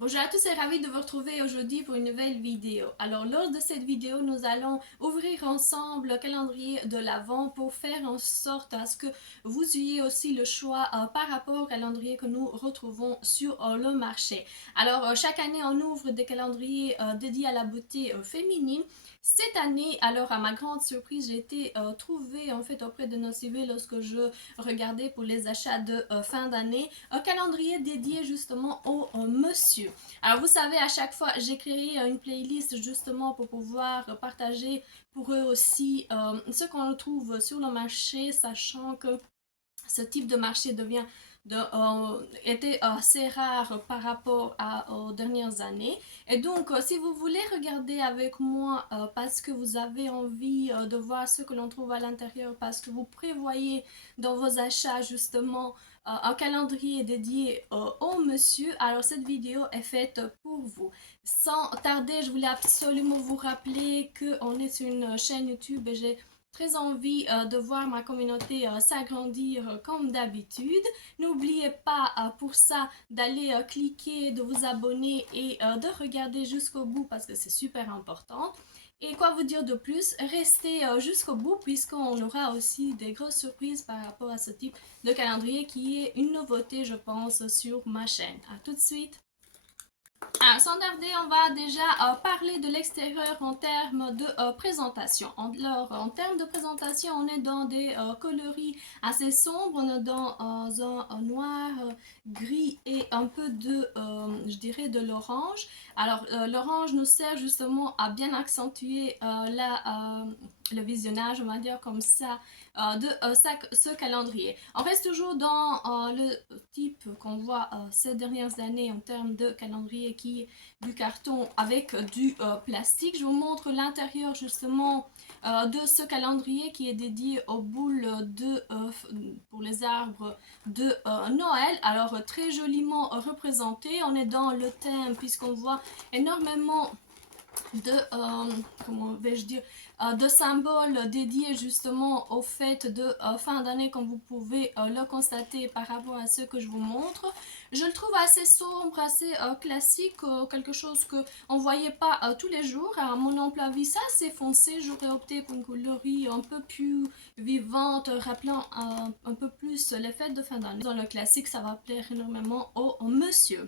Bonjour à tous et ravi de vous retrouver aujourd'hui pour une nouvelle vidéo. Alors lors de cette vidéo, nous allons ouvrir ensemble le calendrier de l'Avent pour faire en sorte à ce que vous ayez aussi le choix par rapport au calendrier que nous retrouvons sur le marché. Alors chaque année, on ouvre des calendriers dédiés à la beauté féminine. Cette année, alors à ma grande surprise, j'ai été trouvée en fait auprès de nos civils lorsque je regardais pour les achats de fin d'année un calendrier dédié justement aux monsieur. Alors vous savez, à chaque fois, j'ai créé une playlist justement pour pouvoir partager pour eux aussi ce qu'on trouve sur le marché, sachant que ce type de marché était assez rare par rapport aux dernières années. Et donc, si vous voulez regarder avec moi parce que vous avez envie de voir ce que l'on trouve à l'intérieur, parce que vous prévoyez dans vos achats justement un calendrier dédié au monsieur, alors cette vidéo est faite pour vous. Sans tarder, je voulais absolument vous rappeler qu'on est sur une chaîne YouTube et j'ai très envie de voir ma communauté s'agrandir comme d'habitude. N'oubliez pas pour ça d'aller cliquer, de vous abonner et de regarder jusqu'au bout parce que c'est super important. Et quoi vous dire de plus? Restez jusqu'au bout puisqu'on aura aussi des grosses surprises par rapport à ce type de calendrier qui est une nouveauté je pense sur ma chaîne. A tout de suite! Alors, sans tarder, on va déjà parler de l'extérieur en termes de présentation. Alors, en termes de présentation, on est dans des coloris assez sombres, on est dans un noir, gris et un peu de, je dirais, de l'orange. Alors, l'orange nous sert justement à bien accentuer le visionnage, on va dire comme ça, de ce calendrier. On reste toujours dans le type qu'on voit ces dernières années en termes de calendrier qui est du carton avec du plastique. Je vous montre l'intérieur justement de ce calendrier qui est dédié aux boules pour les arbres de Noël. Alors très joliment représenté, on est dans le thème puisqu'on voit énormément de, comment vais-je dire, de symboles dédiés justement au fait de fin d'année comme vous pouvez le constater par rapport à ce que je vous montre. Je le trouve assez sombre, assez classique, quelque chose que on voyait pas tous les jours. À mon emploi vie, ça assez foncé, j'aurais opté pour une coloris un peu plus vivante, rappelant un peu plus les fêtes de fin d'année. Dans le classique, ça va plaire énormément aux monsieur.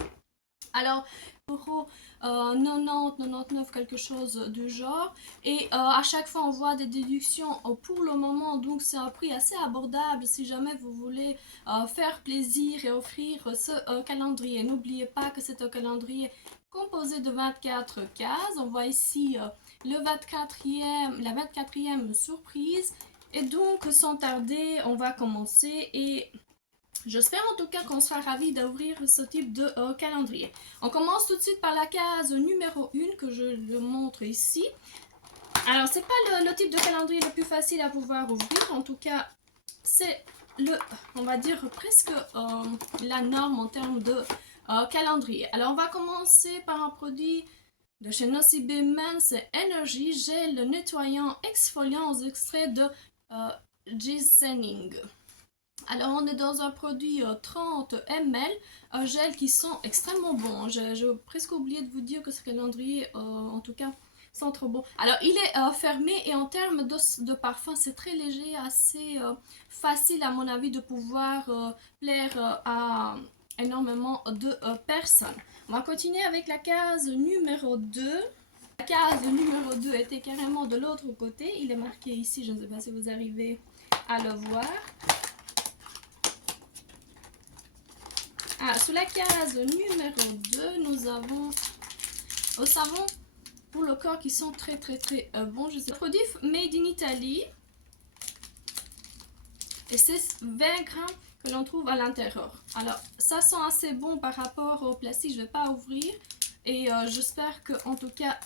Alors, euros 90, 99, quelque chose du genre. Et à chaque fois, on voit des déductions pour le moment. Donc, c'est un prix assez abordable si jamais vous voulez faire plaisir et offrir ce calendrier. N'oubliez pas que c'est un calendrier composé de 24 cases. On voit ici la 24e surprise. Et donc, sans tarder, on va commencer et j'espère en tout cas qu'on sera ravis d'ouvrir ce type de calendrier. On commence tout de suite par la case numéro 1 que je le montre ici. Alors, c'est pas le type de calendrier le plus facile à pouvoir ouvrir. En tout cas, c'est on va dire, presque la norme en termes de calendrier. Alors, on va commencer par un produit de chez Nocibé Men, c'est Energy Gel nettoyant exfoliant aux extraits de ginseng. Alors on est dans un produit 30 ml, un gel qui sent extrêmement bon. J'ai presque oublié de vous dire que ce calendrier, en tout cas, sent trop bon. Alors il est fermé et en termes de parfum, c'est très léger, assez facile à mon avis de pouvoir plaire à énormément de personnes. On va continuer avec la case numéro 2. La case numéro 2 était carrément de l'autre côté. Il est marqué ici, je ne sais pas si vous arrivez à le voir. Ah, sous la case numéro 2, nous avons au savon pour le corps qui sont très bons. Je sais, produit made in Italy. Et c'est 20 grammes que l'on trouve à l'intérieur. Alors, ça sent assez bon par rapport au plastique. Je ne vais pas ouvrir. Et j'espère que, en tout cas,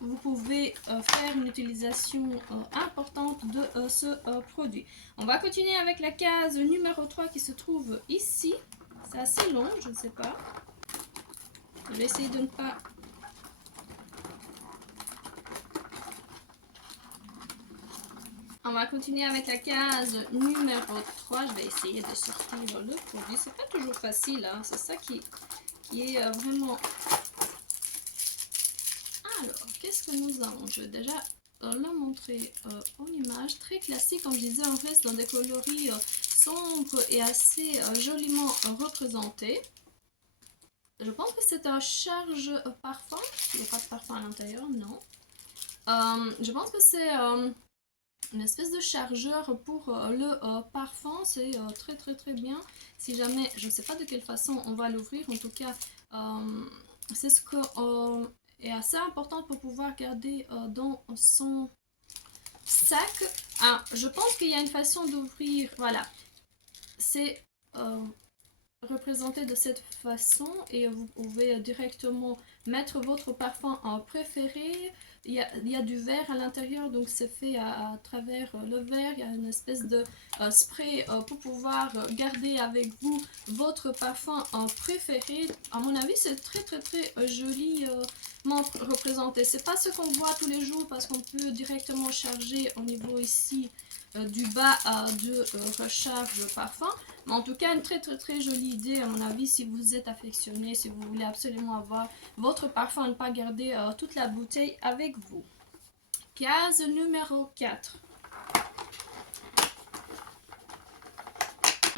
vous pouvez faire une utilisation importante de ce produit. On va continuer avec la case numéro 3 qui se trouve ici. C'est assez long, je ne sais pas. Je vais essayer de ne pas... On va continuer avec la case numéro 3. Je vais essayer de sortir le produit. C'est pas toujours facile, hein? C'est ça qui qui est vraiment... Alors, qu'est-ce que nous avons? Je vais déjà la montrer en image. Très classique, comme je disais, on reste dans des coloris sombres et assez joliment représentés. Je pense que c'est un charge parfum. Il n'y a pas de parfum à l'intérieur, non. Je pense que c'est une espèce de chargeur pour le parfum. C'est très très très bien. Si jamais, je ne sais pas de quelle façon on va l'ouvrir, en tout cas, c'est ce que est assez important pour pouvoir garder dans son sac. Ah, je pense qu'il y a une façon d'ouvrir. Voilà, c'est représenté de cette façon et vous pouvez directement mettre votre parfum en préféré. Il y a du verre à l'intérieur, donc c'est fait à travers le verre. Il y a une espèce de spray pour pouvoir garder avec vous votre parfum préféré. À mon avis, c'est très très très joliment représenté. C'est pas ce qu'on voit tous les jours parce qu'on peut directement charger au niveau ici du bas de recharge parfum. Mais en tout cas, une très très très jolie idée à mon avis si vous êtes affectionné, si vous voulez absolument avoir votre parfum et ne pas garder toute la bouteille avec vous. Case numéro 4.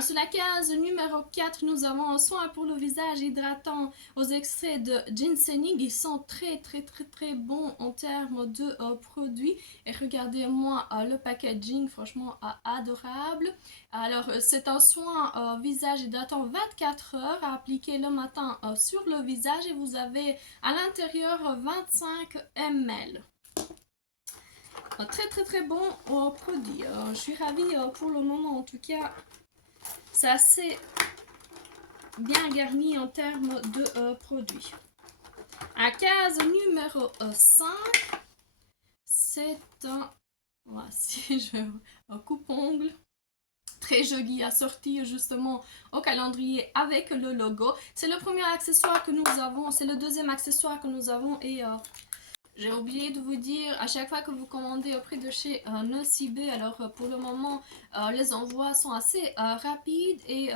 Sur la case numéro 4, nous avons un soin pour le visage hydratant aux extraits de ginseng. Ils sont très très très très bons en termes de produits. Et regardez-moi le packaging, franchement adorable. Alors c'est un soin visage hydratant 24 heures à appliquer le matin sur le visage. Et vous avez à l'intérieur 25 ml. Très très très bon produit. Je suis ravie pour le moment en tout cas. C'est assez bien garni en termes de produits. À case numéro 5, c'est un, voici, un coupe-ongle très joli assorti justement au calendrier avec le logo. C'est le premier accessoire que nous avons, c'est le deuxième accessoire que nous avons et j'ai oublié de vous dire, à chaque fois que vous commandez auprès de chez Nocibé, alors pour le moment, les envois sont assez rapides et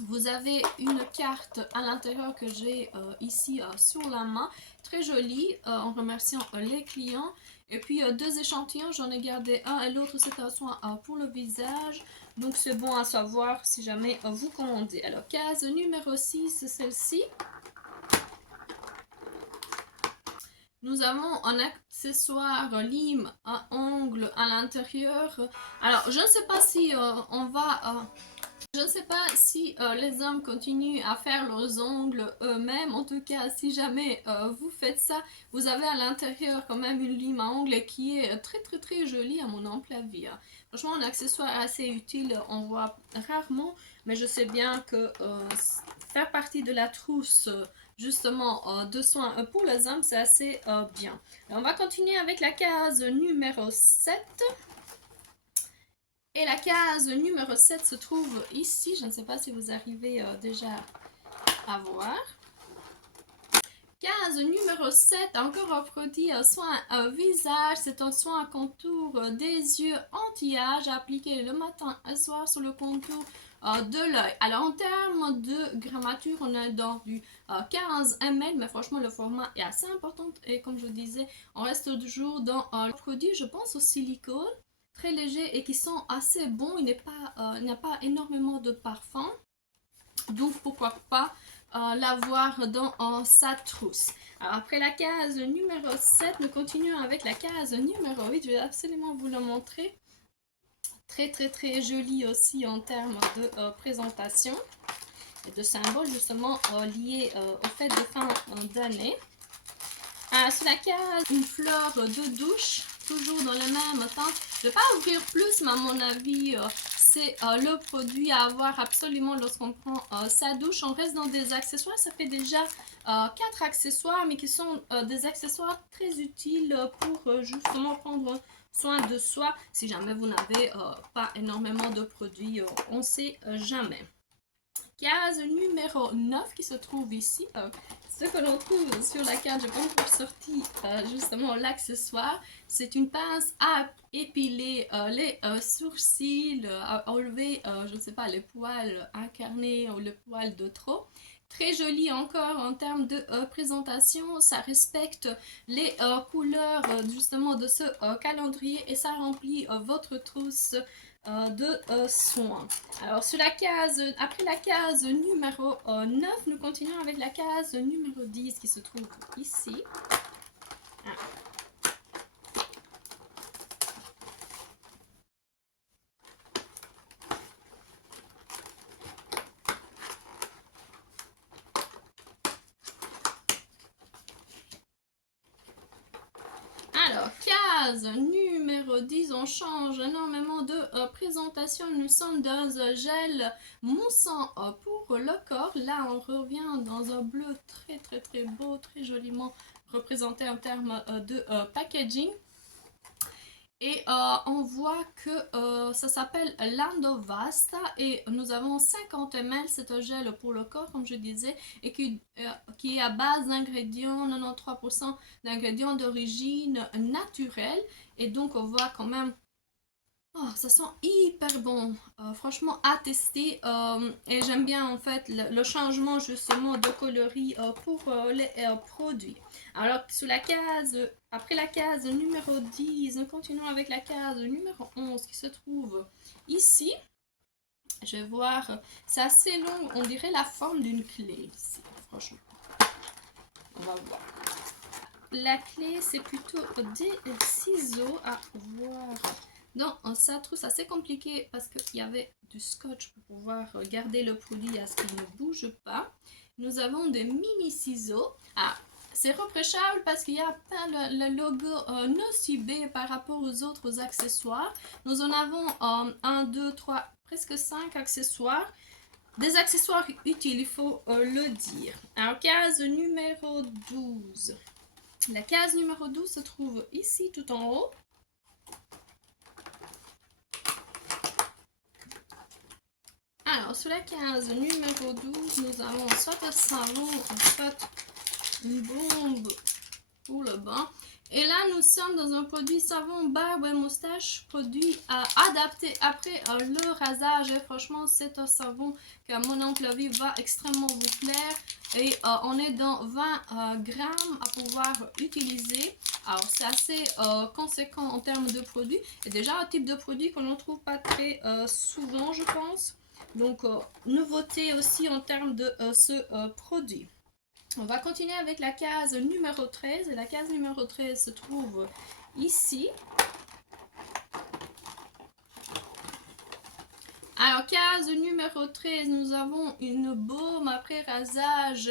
vous avez une carte à l'intérieur que j'ai ici sur la main, très jolie, en remerciant les clients. Et puis deux échantillons, j'en ai gardé un et l'autre c'est un soin pour le visage. Donc c'est bon à savoir si jamais vous commandez. Alors case numéro 6, c'est celle-ci. Nous avons un accessoire lime à ongles à l'intérieur. Alors, je ne sais pas si je ne sais pas si les hommes continuent à faire leurs ongles eux-mêmes. En tout cas, si jamais vous faites ça, vous avez à l'intérieur quand même une lime à ongles qui est très très très jolie à mon ample avis. Franchement, un accessoire assez utile, on voit rarement. Mais je sais bien que faire partie de la trousse justement de soins pour les hommes, c'est assez bien. Alors, on va continuer avec la case numéro 7. Et la case numéro 7 se trouve ici. Je ne sais pas si vous arrivez déjà à voir. Case numéro 7, encore un produit soin visage. C'est un soin à contour des yeux anti-âge appliqué le matin et soir sur le contour de l'œil. Alors en termes de grammature, on est dans du 15 ml, mais franchement le format est assez important. Et comme je vous disais, on reste toujours dans le produit, je pense au silicone, très léger et qui sont assez bons. Il n'y a pas énormément de parfum, donc pourquoi pas l'avoir dans sa trousse. Alors après la case numéro 7, nous continuons avec la case numéro 8. Je vais absolument vous le montrer. Très très très joli aussi en termes de présentation et de symboles justement liés au fait de fin d'année. Sur la case, une fleur de douche, toujours dans le même temps. Je ne vais pas ouvrir plus, mais à mon avis, c'est le produit à avoir absolument lorsqu'on prend sa douche. On reste dans des accessoires, ça fait déjà 4 accessoires, mais qui sont des accessoires très utiles pour justement prendre soin de soi. Si jamais vous n'avez pas énormément de produits, on ne sait jamais. Case numéro 9 qui se trouve ici. Ce que l'on trouve sur la carte, je n'ai pas encore sorti justement l'accessoire. C'est une pince à épiler les sourcils, à enlever, je ne sais pas, les poils incarnés ou les poils de trop. Très joli encore en termes de présentation, ça respecte les couleurs justement de ce calendrier et ça remplit votre trousse de soins. Alors sur la case, après la case numéro 9, nous continuons avec la case numéro 10 qui se trouve ici. Ah. Alors, case numéro 10, on change énormément de présentation. Nous sommes dans un gel moussant pour le corps. Là, on revient dans un bleu très beau, très joliment représenté en termes de packaging. Et on voit que ça s'appelle Landovasta et nous avons 50 ml, c'est un gel pour le corps comme je disais et qui est à base d'ingrédients, 93% d'ingrédients d'origine naturelle et donc on voit quand même. Oh, ça sent hyper bon, franchement à tester et j'aime bien en fait le changement justement de coloris pour les produits. Alors sur la case, après la case numéro 10, nous continuons avec la case numéro 11 qui se trouve ici. Je vais voir, c'est assez long, on dirait la forme d'une clé ici, franchement. On va voir. La clé c'est plutôt des ciseaux à voir. Dans sa trousse assez compliqué parce qu'il y avait du scotch pour pouvoir garder le produit à ce qu'il ne bouge pas. Nous avons des mini ciseaux. Ah, c'est repréchable parce qu'il y a pas le logo Nocibé par rapport aux autres accessoires. Nous en avons 1, 2, 3, presque 5 accessoires. Des accessoires utiles, il faut le dire. Alors, case numéro 12. La case numéro 12 se trouve ici tout en haut. Alors, sur la case numéro 12, nous avons soit un savon, soit une bombe pour le bain. Et là, nous sommes dans un produit savon barbe et moustache, produit adapté après le rasage. Et franchement, c'est un savon qu'à mon oncle la vie va extrêmement vous plaire. Et on est dans 20 grammes à pouvoir utiliser. Alors, c'est assez conséquent en termes de produits. Et déjà, un type de produit qu'on ne trouve pas très souvent, je pense. Donc, nouveauté aussi en termes de ce produit. On va continuer avec la case numéro 13. Et la case numéro 13 se trouve ici. Alors, case numéro 13, nous avons une baume après rasage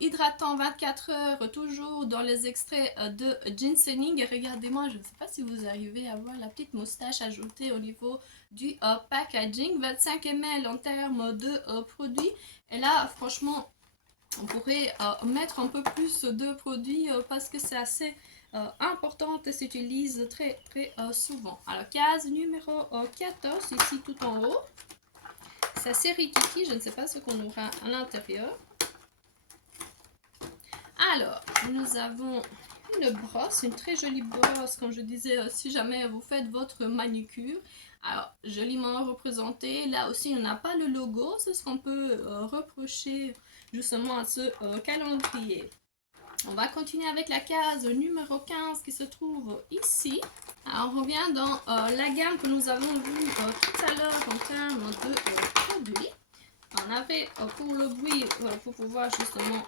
hydratant 24 heures, toujours dans les extraits de ginseng. Et regardez-moi, je ne sais pas si vous arrivez à voir la petite moustache ajoutée au niveau du packaging. 25 ml en termes de produits. Et là, franchement, on pourrait mettre un peu plus de produits parce que c'est assez importante et s'utilise très souvent. Alors, case numéro 14, ici tout en haut. C'est assez rikiki, je ne sais pas ce qu'on aura à l'intérieur. Alors, nous avons une brosse, une très jolie brosse, comme je disais, si jamais vous faites votre manucure. Alors, joliment représentée. Là aussi, on n'a pas le logo, c'est ce qu'on peut reprocher justement à ce calendrier. On va continuer avec la case numéro 15 qui se trouve ici. Alors, on revient dans la gamme que nous avons vue tout à l'heure en termes de produits. On avait pour le bruit, pour pouvoir justement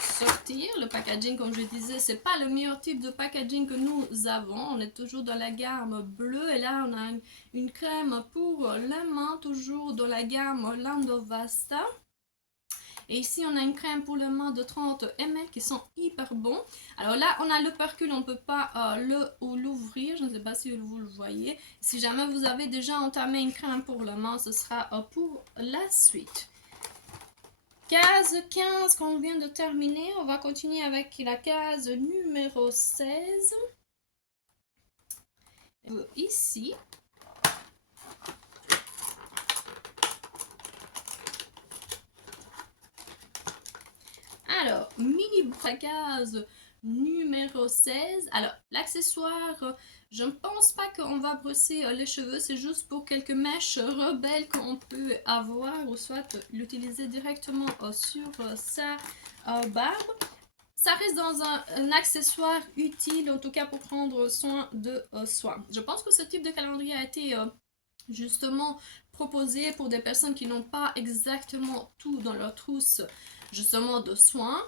sortir. Le packaging, comme je disais, c'est pas le meilleur type de packaging que nous avons. On est toujours dans la gamme bleue et là on a une crème pour la main, toujours dans la gamme Landovasta. Et ici on a une crème pour les mains de 30 ml qui sont hyper bons. Alors là on a le percule, on ne peut pas l'ouvrir, je ne sais pas si vous le voyez. Si jamais vous avez déjà entamé une crème pour la main, ce sera pour la suite. Case 15 qu'on vient de terminer, on va continuer avec la case numéro 16. Ici. Alors, mini case numéro 16. Alors, l'accessoire, je ne pense pas qu'on va brosser les cheveux, c'est juste pour quelques mèches rebelles qu'on peut avoir ou soit l'utiliser directement sur sa barbe. Ça reste dans un accessoire utile, en tout cas pour prendre soin de soi. Je pense que ce type de calendrier a été justement proposé pour des personnes qui n'ont pas exactement tout dans leur trousse justement de soins.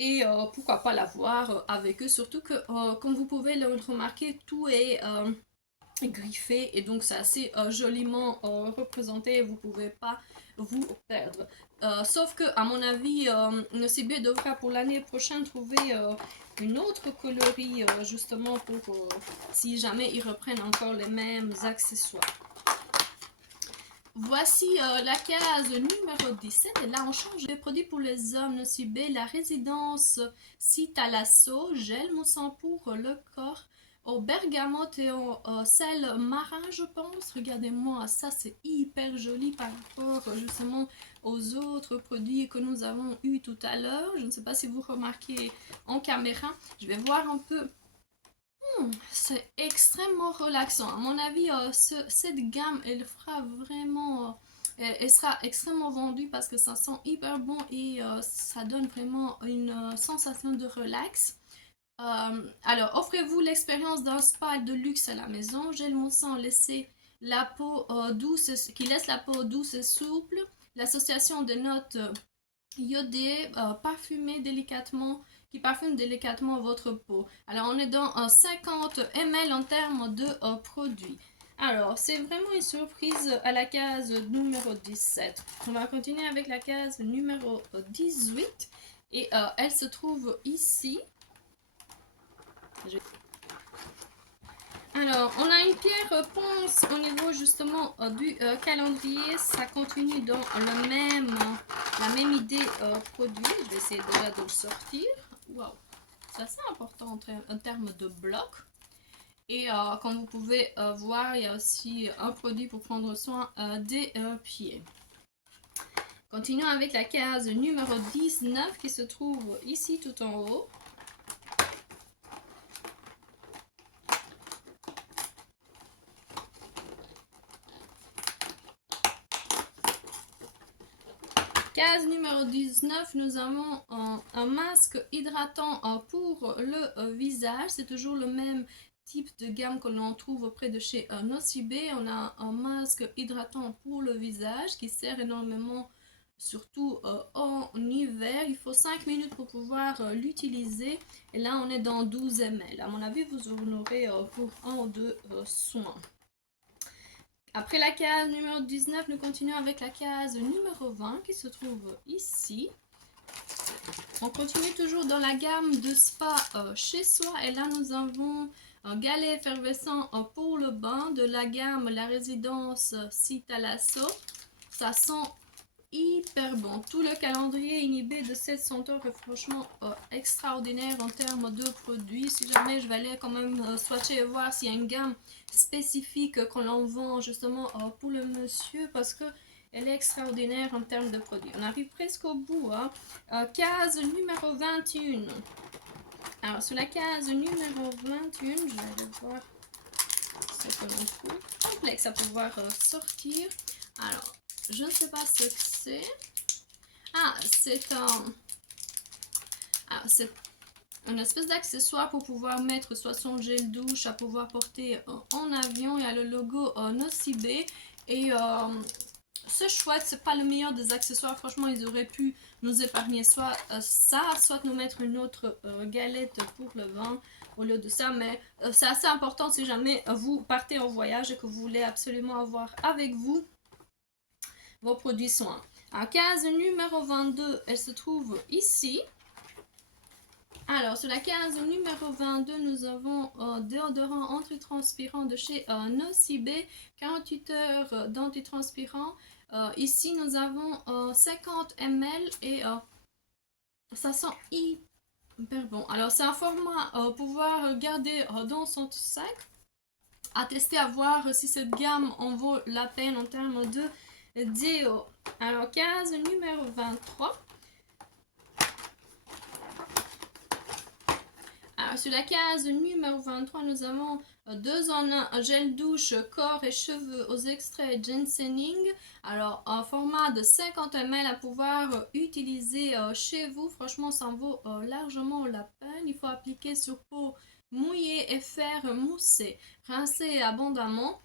Et pourquoi pas l'avoir avec eux, surtout que comme vous pouvez le remarquer, tout est griffé et donc c'est assez joliment représenté, vous pouvez pas vous perdre. Sauf que à mon avis, Nocibé devra pour l'année prochaine trouver une autre coloris justement pour si jamais ils reprennent encore les mêmes accessoires. Voici la case numéro 17 et là on change les produits pour les hommes. Nocibé, la résidence Citalasso, gel moussant pour le corps au bergamote et au sel marin je pense. Regardez-moi ça, c'est hyper joli par rapport justement aux autres produits que nous avons eu tout à l'heure. Je ne sais pas si vous remarquez en caméra. Je vais voir un peu. C'est extrêmement relaxant. À mon avis, cette gamme, elle fera vraiment... elle sera extrêmement vendue parce que ça sent hyper bon et ça donne vraiment une sensation de relax. Alors, offrez-vous l'expérience d'un spa de luxe à la maison. Gel moussant laissez la peau douce, qui laisse la peau douce et souple. L'association de notes iodées, parfumées délicatement, qui parfume délicatement votre peau. Alors, on est dans 50 ml en termes de produits. Alors, c'est vraiment une surprise à la case numéro 17. On va continuer avec la case numéro 18. Et elle se trouve ici. Alors, on a une pierre ponce au niveau justement du calendrier. Ça continue dans la même idée produit. Je vais essayer déjà de le sortir. Waouh, c'est assez important en termes de bloc. Et comme vous pouvez voir, il y a aussi un produit pour prendre soin des pieds. Continuons avec la case numéro 19 qui se trouve ici tout en haut. Case numéro 19, nous avons un masque hydratant pour le visage. C'est toujours le même type de gamme que l'on trouve auprès de chez Nocibé. On a un masque hydratant pour le visage qui sert énormément, surtout en hiver. Il faut 5 minutes pour pouvoir l'utiliser. Et là, on est dans 12 ml. À mon avis, vous en aurez pour un ou deux soins. Après la case numéro 19, nous continuons avec la case numéro 20 qui se trouve ici. On continue toujours dans la gamme de spa chez soi et là nous avons un galet effervescent pour le bain de la gamme La Résidence Citalasso. Ça sent hyper bon. Tout le calendrier inhibé de cette senteur est franchement extraordinaire en termes de produits. Si jamais je vais aller quand même swatcher et voir s'il y a une gamme spécifique que l'on vend justement pour le monsieur parce que elle est extraordinaire en termes de produits. On arrive presque au bout. Hein. Case numéro 21. Alors sur la case numéro 21, je vais aller voir ce que l'on trouve. Complexe à pouvoir sortir. Alors, je ne sais pas ce que c'est. Ah, c'est une espèce d'accessoire pour pouvoir mettre soit son gel douche à pouvoir porter en avion. Il y a le logo Nocibé. Et c'est chouette, c'est pas le meilleur des accessoires. Franchement, ils auraient pu nous épargner soit ça, soit nous mettre une autre galette pour le vin au lieu de ça. Mais c'est assez important si jamais vous partez en voyage et que vous voulez absolument avoir avec vous vos produits soins. En case numéro 22, elle se trouve ici. Alors, sur la case numéro 22, nous avons déodorant antitranspirant de chez Nocibé, 48 heures d'antitranspirant. Ici, nous avons 50 ml et ça sent hyper bon. Alors, c'est un format pouvoir garder dans son sac. À tester, à voir si cette gamme en vaut la peine en termes de déo. Alors, case numéro 23. sur la case numéro 23, nous avons 2 en 1, un gel douche, corps et cheveux aux extraits ginseng. Alors, un format de 50 ml à pouvoir utiliser chez vous. Franchement, ça en vaut largement la peine. Il faut appliquer sur peau mouillée et faire mousser. Rincer abondamment.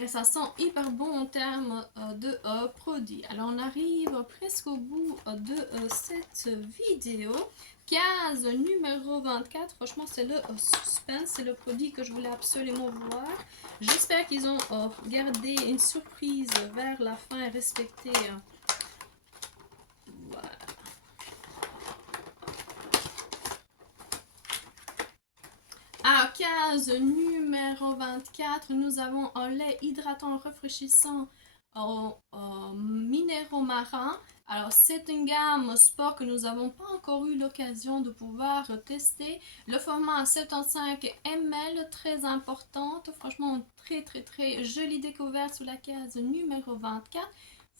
Et ça sent hyper bon en termes de produits. Alors, on arrive presque au bout de cette vidéo. Case numéro 24, franchement c'est le suspense, c'est le produit que je voulais absolument voir. J'espère qu'ils ont gardé une surprise vers la fin et respecté. Voilà. À case numéro 24, nous avons un lait hydratant rafraîchissant minéraux marins. Alors c'est une gamme sport que nous n'avons pas encore eu l'occasion de pouvoir tester. Le format 75 ml, très importante. Franchement, très jolie découverte sur la case numéro 24.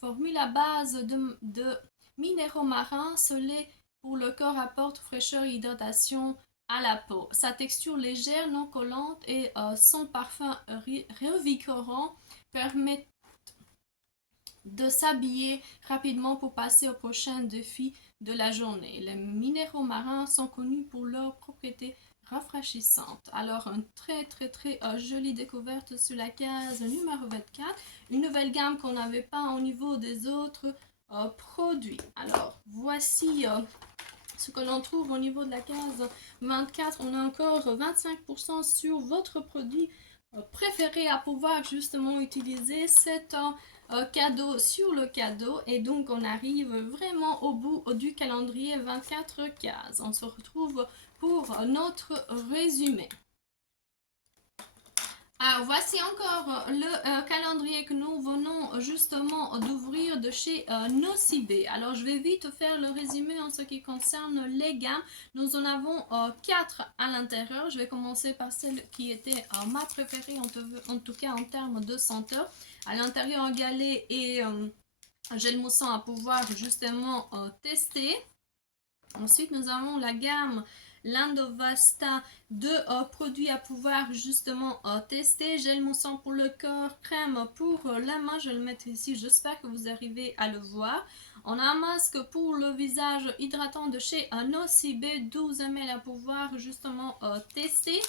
Formule à base de minéraux marins. Ce lait pour le corps apporte fraîcheur et hydratation à la peau. Sa texture légère, non collante et son parfum revigorant permet de s'habiller rapidement pour passer au prochain défi de la journée. Les minéraux marins sont connus pour leurs propriétés rafraîchissantes. Alors, une très jolie découverte sur la case numéro 24. Une nouvelle gamme qu'on n'avait pas au niveau des autres produits. Alors, voici ce que l'on trouve au niveau de la case 24. On a encore 25% sur votre produit préféré à pouvoir justement utiliser. C'est un cadeau sur le cadeau et donc on arrive vraiment au bout du calendrier 24 cases. On se retrouve pour notre résumé. Alors voici encore le calendrier que nous venons justement d'ouvrir de chez Nocibé. Alors je vais vite faire le résumé en ce qui concerne les gammes. Nous en avons 4 à l'intérieur. Je vais commencer par celle qui était ma préférée en tout cas en termes de senteur. À l'intérieur un galet et gel moussant à pouvoir justement tester. Ensuite nous avons la gamme Landovasta, 2 produits à pouvoir justement tester. Gel moussant pour le corps, crème pour la main. Je vais le mettre ici, j'espère que vous arrivez à le voir. On a un masque pour le visage hydratant de chez Nocibé, 12 ml à pouvoir justement tester.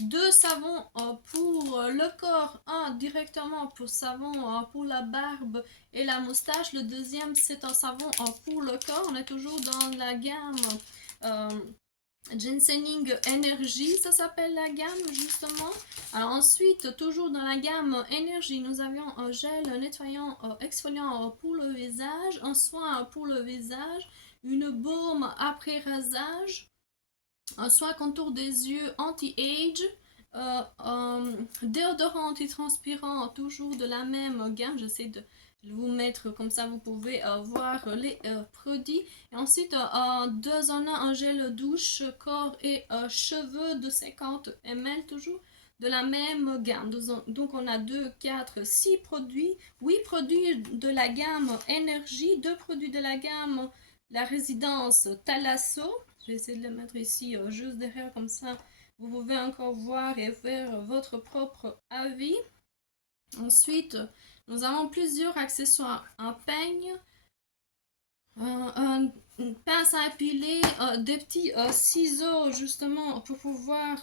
2 savons pour le corps, un directement pour savon pour la barbe et la moustache. Le deuxième c'est un savon pour le corps. On est toujours dans la gamme Ginseng Energy, ça s'appelle la gamme justement. Alors ensuite, toujours dans la gamme Energy, nous avions un gel nettoyant exfoliant pour le visage, un soin pour le visage, une baume après rasage, un soin contour des yeux anti-age, déodorant antitranspirant, toujours de la même gamme. J'essaie de vous mettre comme ça, vous pouvez voir les produits. Et ensuite, 2 en 1, un gel douche, corps et cheveux de 50 ml, toujours de la même gamme. Donc on a 2, 4, 6 produits, 8 produits de la gamme Énergie, 2 produits de la gamme La Résidence Thalasso. Je vais essayer de le mettre ici juste derrière, comme ça vous pouvez encore voir et faire votre propre avis. Ensuite, nous avons plusieurs accessoires, un peigne, une pince à épiler, des petits ciseaux justement pour pouvoir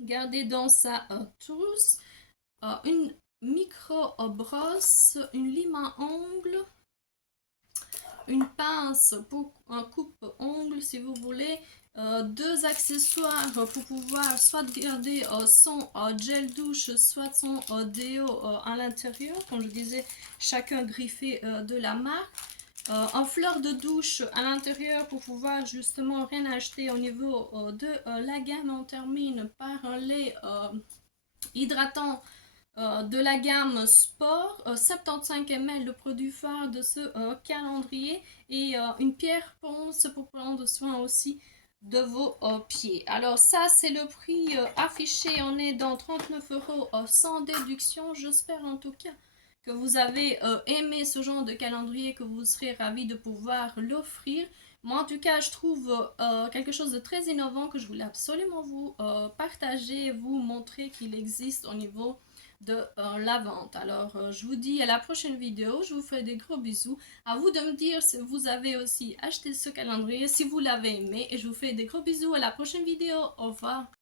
garder dans sa trousse, une micro brosse, une lime à ongles, une pince pour un coupe-ongles si vous voulez, 2 accessoires pour pouvoir soit garder son gel douche, soit son déo à l'intérieur, comme je disais, chacun griffé de la marque. En fleur de douche à l'intérieur pour pouvoir justement rien acheter au niveau de la gamme. On termine par un lait hydratant de la gamme Sport, 75 ml, le produit phare de ce calendrier, et une pierre ponce pour prendre soin aussi de vos pieds. Alors ça c'est le prix affiché, on est dans 39 € sans déduction. J'espère en tout cas que vous avez aimé ce genre de calendrier, que vous serez ravis de pouvoir l'offrir. Moi, en tout cas, je trouve quelque chose de très innovant que je voulais absolument vous partager et vous montrer qu'il existe au niveau de la vente. Alors, je vous dis à la prochaine vidéo. Je vous fais des gros bisous. À vous de me dire si vous avez aussi acheté ce calendrier, si vous l'avez aimé. Et je vous fais des gros bisous à la prochaine vidéo. Au revoir.